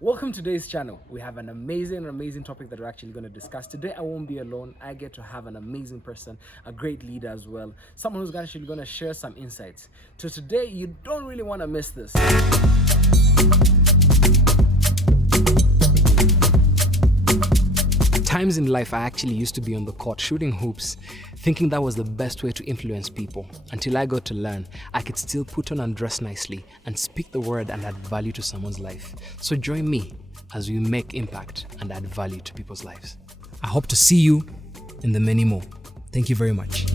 Welcome to today's channel. We have an amazing topic that we're actually going to discuss. Today I won't be alone. I get to have an amazing person, a great leader as well, someone who's actually going to share some insights. So today you don't really want to miss this. Times in life I actually used to be on the court shooting hoops, thinking that was the best way to influence people, until I got to learn I could still put on and dress nicely and speak the word and add value to someone's life. So join me as we make impact and add value to people's lives. I hope to see you in the many more. Thank you very much.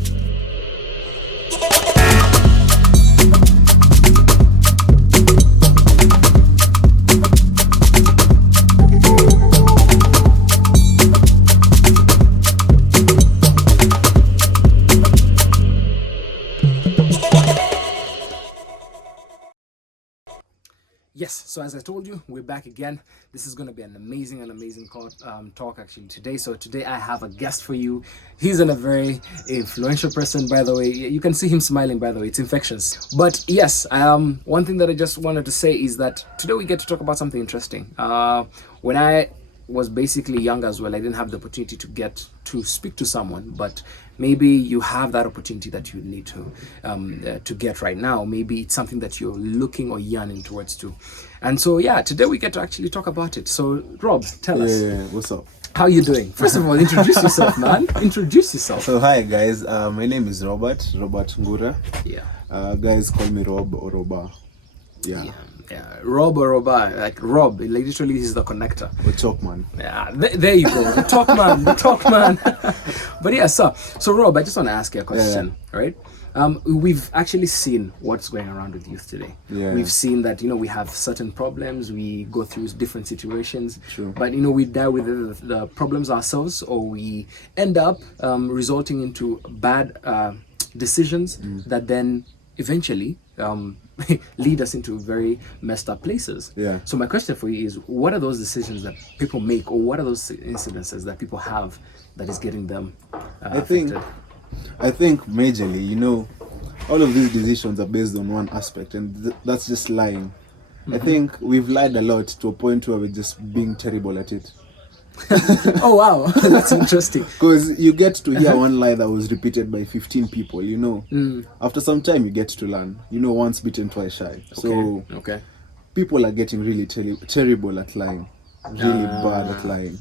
Yes, so as I told you, we're back again. This is going to be an amazing talk actually today. So today I have a guest for you. He's a very influential person, by the way. You can see him smiling, by the way. It's infectious. But yes, one thing that I just wanted to say is that today we get to talk about something interesting. When I was basically young as well, I didn't have the opportunity to get to speak to someone, but maybe you have that opportunity that you need to get right now. Maybe it's something that you're looking or yearning towards to. And so yeah, today we get to actually talk about it. So Rob, tell us. Yeah, what's up? How you doing? First of all, introduce yourself, man. Introduce yourself. So hi guys, my name is Robert Ngurre. Yeah. Guys call me Rob or Roba. Yeah. Rob or Roba, like Rob, literally he's the connector. Or Talk Man. Yeah, there you go. The talk man. But yeah, so Rob, I just want to ask you a question, right? We've actually seen what's going around with youth today. Yeah. We've seen that, we have certain problems, we go through different situations. True. But, we deal with the problems ourselves, or we end up resulting into bad decisions that then eventually lead us into very messed up places. Yeah. So my question for you is, what are those decisions that people make, or what are those incidences that people have that is getting them affected? I think majorly, all of these decisions are based on one aspect, and that's just lying. I think we've lied a lot to a point where we're just being terrible at it. Oh wow, that's interesting. Because you get to hear one lie that was repeated by 15 people, After some time you get to learn, once bitten, twice shy. So Okay. people are getting really terrible at lying, really bad at lying.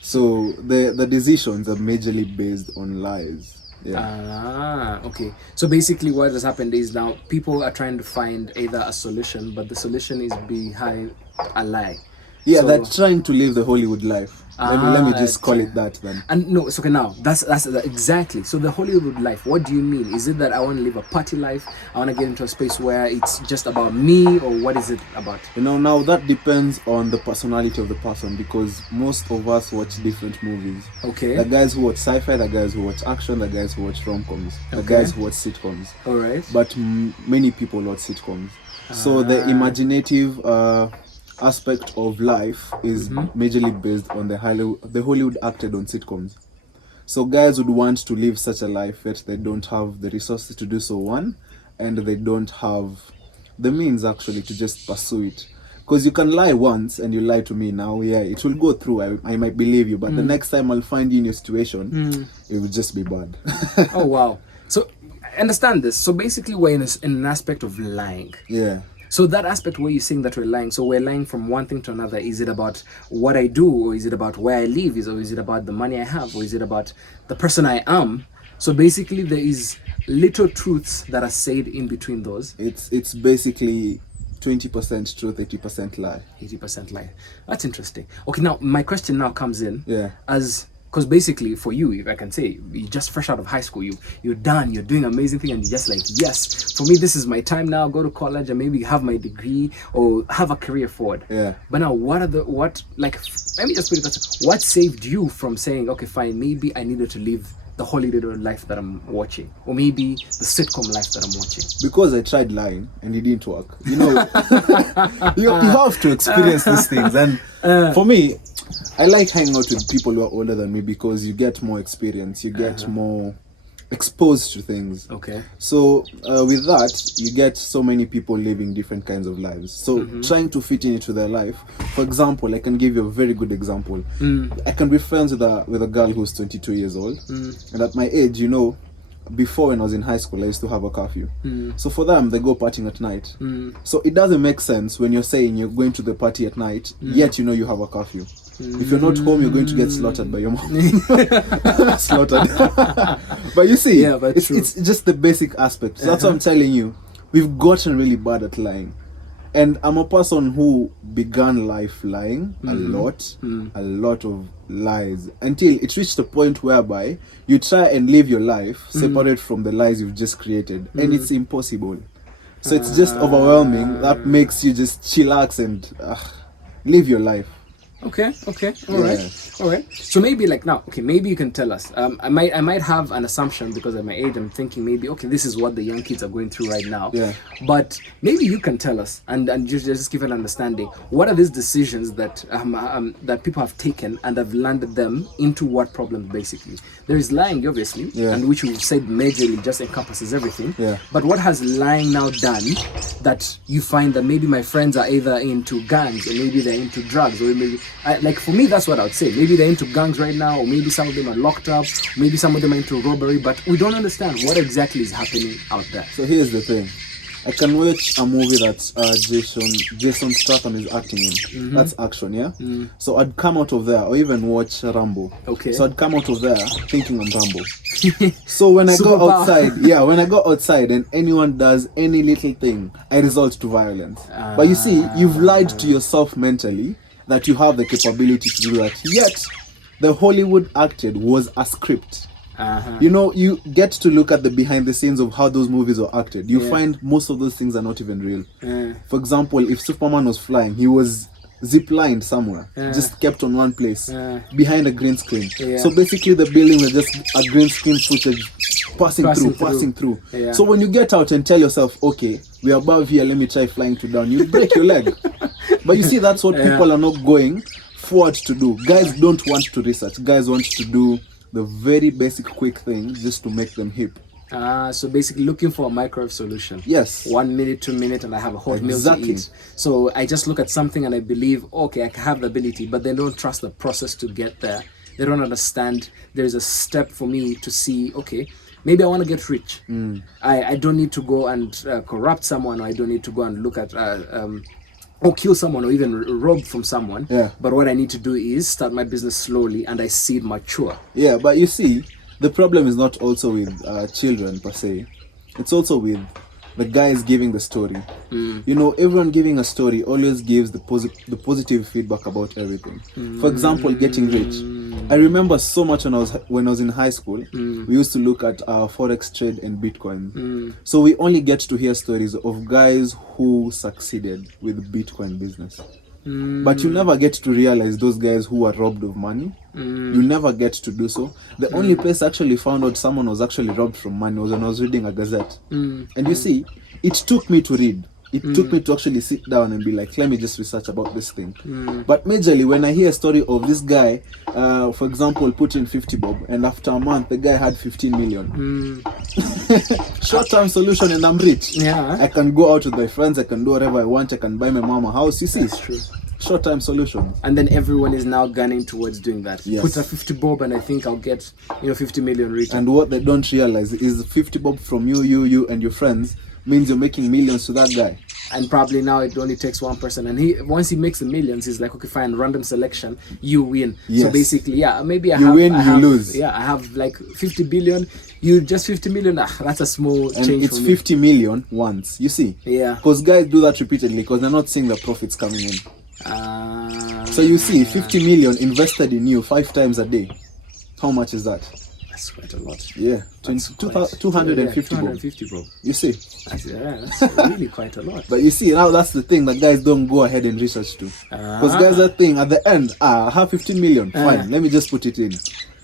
So the decisions are majorly based on lies. Yeah. Okay. So basically what has happened is now people are trying to find either a solution, but the solution is behind a lie. Yeah, So- they're trying to live the Hollywood life. Let me just call it that then. And no, so okay, now that's exactly. So the Hollywood life, what do you mean? Is it that I want to live a party life? I want to get into a space where it's just about me, or what is it about? Now that depends on the personality of the person, because most of us watch different movies. Okay. The guys who watch sci-fi, the guys who watch action, the guys who watch rom-coms, the Okay. guys who watch sitcoms. All right. But many people watch sitcoms. So the imaginative aspect of life is majorly based on the Hollywood acted on sitcoms. So guys would want to live such a life, yet they don't have the resources to do so, one, and they don't have the means actually to just pursue it. Because you can lie once, and you lie to me now, it will go through, I might believe you, but the next time I'll find you in your situation, it will just be bad. Oh wow. So I understand this. So basically we're in an aspect of lying. Yeah. So that aspect where you're saying that we're lying, so we're lying from one thing to another. Is it about what I do, or is it about where I live, or is it about the money I have, or is it about the person I am? So basically there is little truths that are said in between those. It's basically 20% truth, 80% lie. 80% lie. That's interesting. Okay, now my question now comes in. Yeah. Because basically for you, if I can say, you're just fresh out of high school, you're done, you're doing amazing thing, and you're just like, yes, for me this is my time now, go to college and maybe have my degree or have a career forward. Yeah. But now let me just put it that way. What saved you from saying, okay fine, maybe I needed to live the Hollywood life that I'm watching, or maybe the sitcom life that I'm watching? Because I tried lying and it didn't work. You have to experience these things. And for me, I like hanging out with people who are older than me, because you get more experience, you get more exposed to things. Okay. So with that, you get so many people living different kinds of lives. So trying to fit into their life. For example, I can give you a very good example. I can be friends with a girl who's 22 years old, and at my age, you know, before when I was in high school, I used to have a curfew. So for them, they go partying at night. So it doesn't make sense when you're saying you're going to the party at night, yet you know you have a curfew. If you're not home, you're going to get slaughtered by your mom. Slaughtered. But you see, it's just the basic aspect. So that's what I'm telling you. We've gotten really bad at lying. And I'm a person who began life lying a lot of lies, until it reached a point whereby you try and live your life separate from the lies you've just created, and it's impossible. So it's just overwhelming. That makes you just chillax and live your life. Okay. All right. So maybe like now, maybe you can tell us. I might have an assumption because at my age, I'm thinking maybe, this is what the young kids are going through right now. Yeah. But maybe you can tell us and just give an understanding. What are these decisions that that people have taken and have landed them into what problems basically? There is lying, obviously, and which we've said majorly just encompasses everything. Yeah. But what has lying now done that you find that maybe my friends are either into gangs or maybe they're into drugs, or maybe like for me, that's what I would say. Maybe they're into gangs right now, or maybe some of them are locked up, maybe some of them are into robbery, but we don't understand what exactly is happening out there. So here's the thing. I can watch a movie that Jason Statham is acting in. That's action, yeah? So I'd come out of there, or even watch Rambo. Okay. So I'd come out of there thinking I'm Rambo. So when I go outside, and anyone does any little thing, I resort to violence. But you see, you've lied to yourself mentally that you have the capability to do that. Yet, the Hollywood acted was a script. You know, you get to look at the behind the scenes of how those movies were acted. You find most of those things are not even real. For example, if Superman was flying, he was zip-lined somewhere, just kept on one place, behind a green screen. So basically the building was just a green screen footage passing through. So when you get out and tell yourself, okay, we're above here, let me try flying to down, you break your leg. But you see, that's what people are not going forward to do. Guys don't want to research. Guys want to do the very basic quick thing just to make them hip. So basically looking for a microwave solution. Yes. 1 minute, 2 minutes, and I have a hot meal to eat. So I just look at something and I believe, okay, I have the ability, but they don't trust the process to get there. They don't understand there's a step for me to see, okay, maybe I want to get rich. I don't need to go and corrupt someone, or I don't need to go and look at or kill someone, or even rob from someone. But what I need to do is start my business slowly and I see it mature. Yeah, but you see, the problem is not also with children per se. It's also with the guys giving the story. You know, everyone giving a story always gives the positive feedback about everything. For example, getting rich. I remember so much when I was in high school, we used to look at forex trade and Bitcoin. So we only get to hear stories of guys who succeeded with Bitcoin business. But you never get to realize those guys who are robbed of money. You never get to do so. The only place I actually found out someone was actually robbed from money was when I was reading a gazette. And you see, it took me to read. It took me to actually sit down and be like, let me just research about this thing. But majorly, when I hear a story of this guy, for example, put in 50 bob, and after a month, the guy had 15 million. Short-term solution, and I'm rich. I can go out with my friends, I can do whatever I want, I can buy my mom a house. You see, that's true. Short-term solution. And then everyone is now gunning towards doing that. Put a 50 bob and I think I'll get 50 million rich. And what they don't realize is 50 bob from you and your friends means you're making millions to that guy. And probably now it only takes one person, and once he makes the millions, he's like, okay, fine, random selection, you win. So basically, maybe I lose. I have like 50 billion, you just 50 million. That's a small change. And it's 50 million once, you see. Because guys do that repeatedly because they're not seeing the profits coming in. So you see, 50 million invested in you 5 times a day. How much is that? That's quite a lot. Yeah, 250 bro. You see? That's really quite a lot. But you see, now that's the thing that guys don't go ahead and research to. Because guys that thing at the end, I have 15 million. Fine, let me just put it in.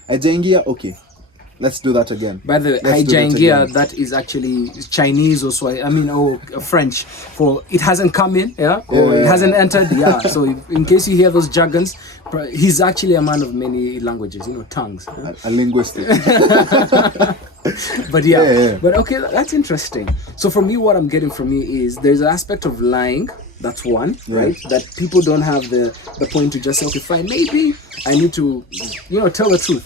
Ajaingia, okay. Let's do that again. By the way, Let's do that Haijaingia, again. that is actually Chinese or French for it hasn't come in, or it hasn't entered, So in case you hear those jargons, he's actually a man of many languages, tongues. A linguistic. But but okay, that's interesting. So for me, what I'm getting from you is there's an aspect of lying. That's one, right? That people don't have the point to just say, okay, fine, maybe I need to, tell the truth,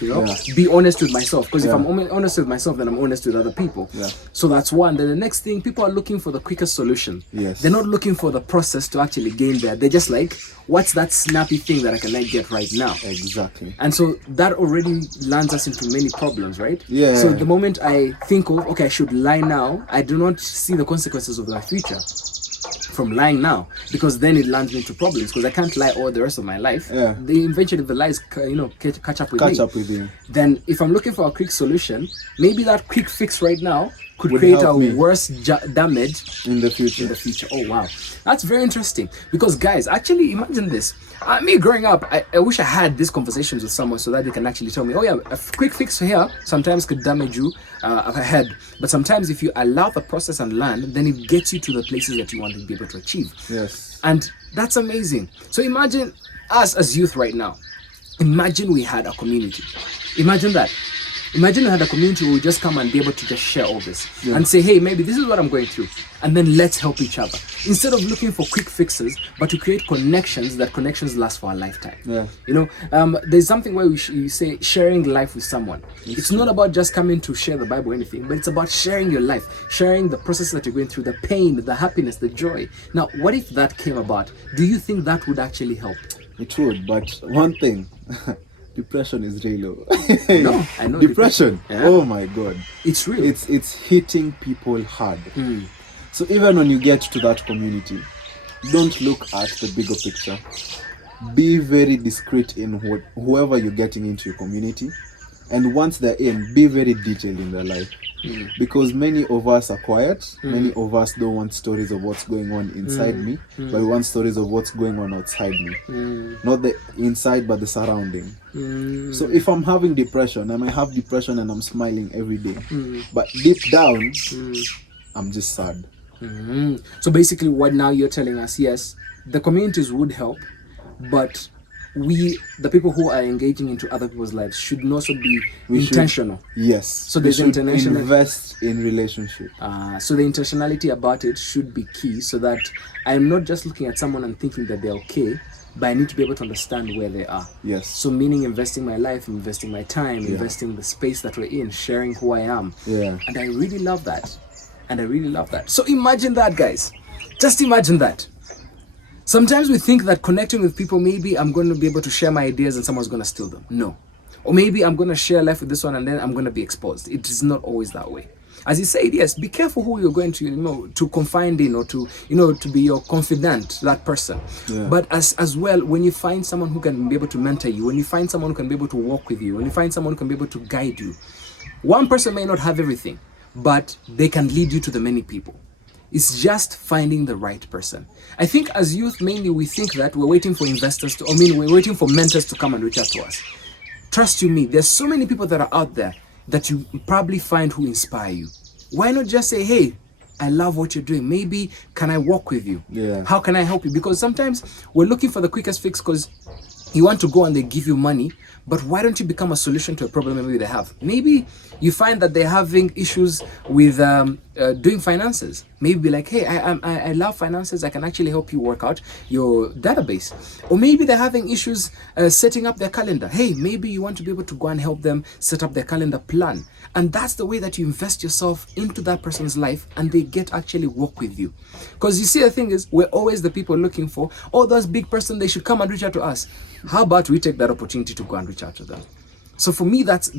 be honest with myself. Because if I'm honest with myself, then I'm honest with other people. So that's one. Then the next thing, people are looking for the quickest solution. Yes. They're not looking for the process to actually gain there. They're just like, what's that snappy thing that I can get right now? Exactly. And so that already lands us into many problems, right? Yeah. So the moment I think of, okay, I should lie now, I do not see the consequences of my future from lying now, because then it lands me into problems, because I can't lie all the rest of my life. Eventually the lies catch up with you. Then if I'm looking for a quick solution, maybe that quick fix right now could create a worse damage in the future. Oh wow, that's very interesting. Because guys, actually imagine this. Me growing up, I wish I had these conversations with someone so that they can actually tell me, oh yeah, a quick fix here sometimes could damage you ahead, but sometimes if you allow the process and learn, then it gets you to the places that you want to be able to achieve. Yes. And that's amazing. So imagine us as youth right now. Imagine we had a community. Imagine that. Imagine we had a community where we just come and be able to just share all this and say, hey, maybe this is what I'm going through, and then let's help each other. Instead of looking for quick fixes, but to create connections, that connections last for a lifetime. There's something where you say sharing life with someone. It's not about just coming to share the Bible or anything, but it's about sharing your life, sharing the process that you're going through, the pain, the happiness, the joy. Now, what if that came about? Do you think that would actually help? It would, but one thing. Depression is real. No, I know. Depression. Oh my God. It's real. It's hitting people hard. So even when you get to that community, don't look at the bigger picture. Be very discreet in whoever you're getting into your community. And once they're in, be very detailed in their life. Because many of us are quiet. Many of us don't want stories of what's going on inside me, but we want stories of what's going on outside me. Not the inside, but the surrounding. So if I'm having depression, I might have depression and I'm smiling every day. But deep down, I'm just sad. So basically what now you're telling us, yes, the communities would help, but the people who are engaging into other people's lives should also be intentional. Yes. So there's intentional. Invest in relationship. So the intentionality about it should be key, so that I'm not just looking at someone and thinking that they're okay, but I need to be able to understand where they are. Yes. So meaning investing my life, investing my time, investing the space that we're in, sharing who I am. Yeah. And I really love that. So imagine that, guys. Just imagine that. Sometimes we think that connecting with people, maybe I'm going to be able to share my ideas and someone's going to steal them. No. Or maybe I'm going to share life with this one and then I'm going to be exposed. It is not always that way. As you said, yes, be careful who you're going to, to confide in, or to, to be your confidant, that person. Yeah. But as well, when you find someone who can be able to mentor you, when you find someone who can be able to walk with you, when you find someone who can be able to guide you, one person may not have everything, but they can lead you to the many people. It's just finding the right person. I think as youth, mainly we think that we're waiting for investors we're waiting for mentors to come and reach out to us. Trust you me, there's so many people that are out there that you probably find who inspire you. Why not just say, hey, I love what you're doing. Maybe can I walk with you? Yeah. How can I help you? Because sometimes we're looking for the quickest fix because you want to go and they give you money, but why don't you become a solution to a problem maybe they have? Maybe you find that they're having issues with doing finances. Maybe be like, hey, I love finances. I can actually help you work out your database. Or maybe they're having issues setting up their calendar. Hey, maybe you want to be able to go and help them set up their calendar plan. And that's the way that you invest yourself into that person's life and they get actually work with you. Because you see, the thing is, we're always the people looking for, oh, those big person, they should come and reach out to us. How about we take that opportunity to go and reach out to them? So for me, that's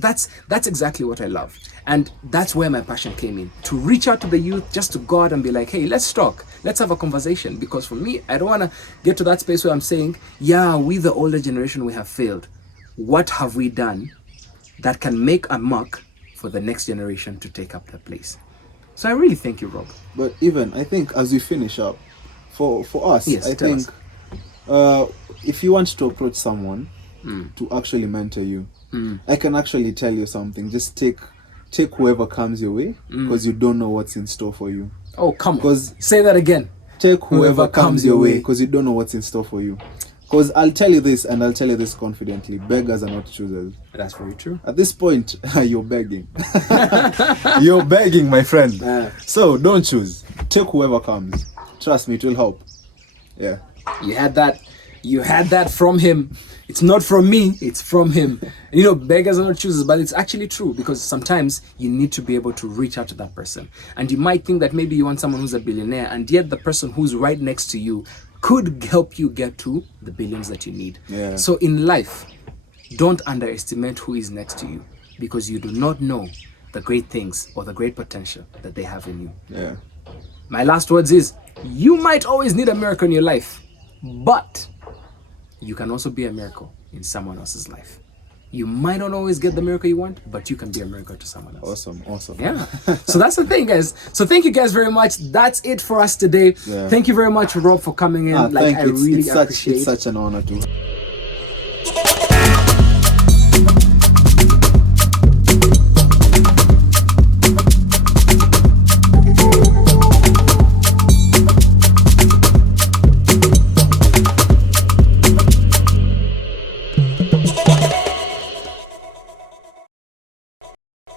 exactly what I love. And that's where my passion came in, to reach out to the youth, just to go out and be like, hey, let's talk, let's have a conversation. Because for me, I don't want to get to that space where I'm saying, yeah, we the older generation, we have failed. What have we done that can make a mark for the next generation to take up their place? So I really thank you, Rob. But even, I think as we finish up, for us, yes, I think if you want to approach someone to actually mentor you, I can actually tell you something. Just take whoever comes your way, because you don't know what's in store for you. Oh, come on. 'Cause say that again. Take whoever comes your way, because you don't know what's in store for you. Because I'll tell you this, and I'll tell you this confidently: beggars are not choosers. That's very true. At this point, you're begging. You're begging, my friend. So don't choose. Take whoever comes. Trust me, it will help. Yeah. You had that from him. It's not from me, it's from him. You know, beggars are not choosers, but it's actually true, because sometimes you need to be able to reach out to that person. And you might think that maybe you want someone who's a billionaire, and yet the person who's right next to you could help you get to the billions that you need. Yeah. So in life, don't underestimate who is next to you, because you do not know the great things or the great potential that they have in you. Yeah. My last words is, you might always need a miracle in your life, but you can also be a miracle in someone else's life. You might not always get the miracle you want, but you can be a miracle to someone else. Awesome. Yeah. So that's the thing, guys. So thank you guys very much. That's it for us today. Yeah. Thank you very much, Rob, for coming in. Thank you. I really It's appreciate it. such an honor to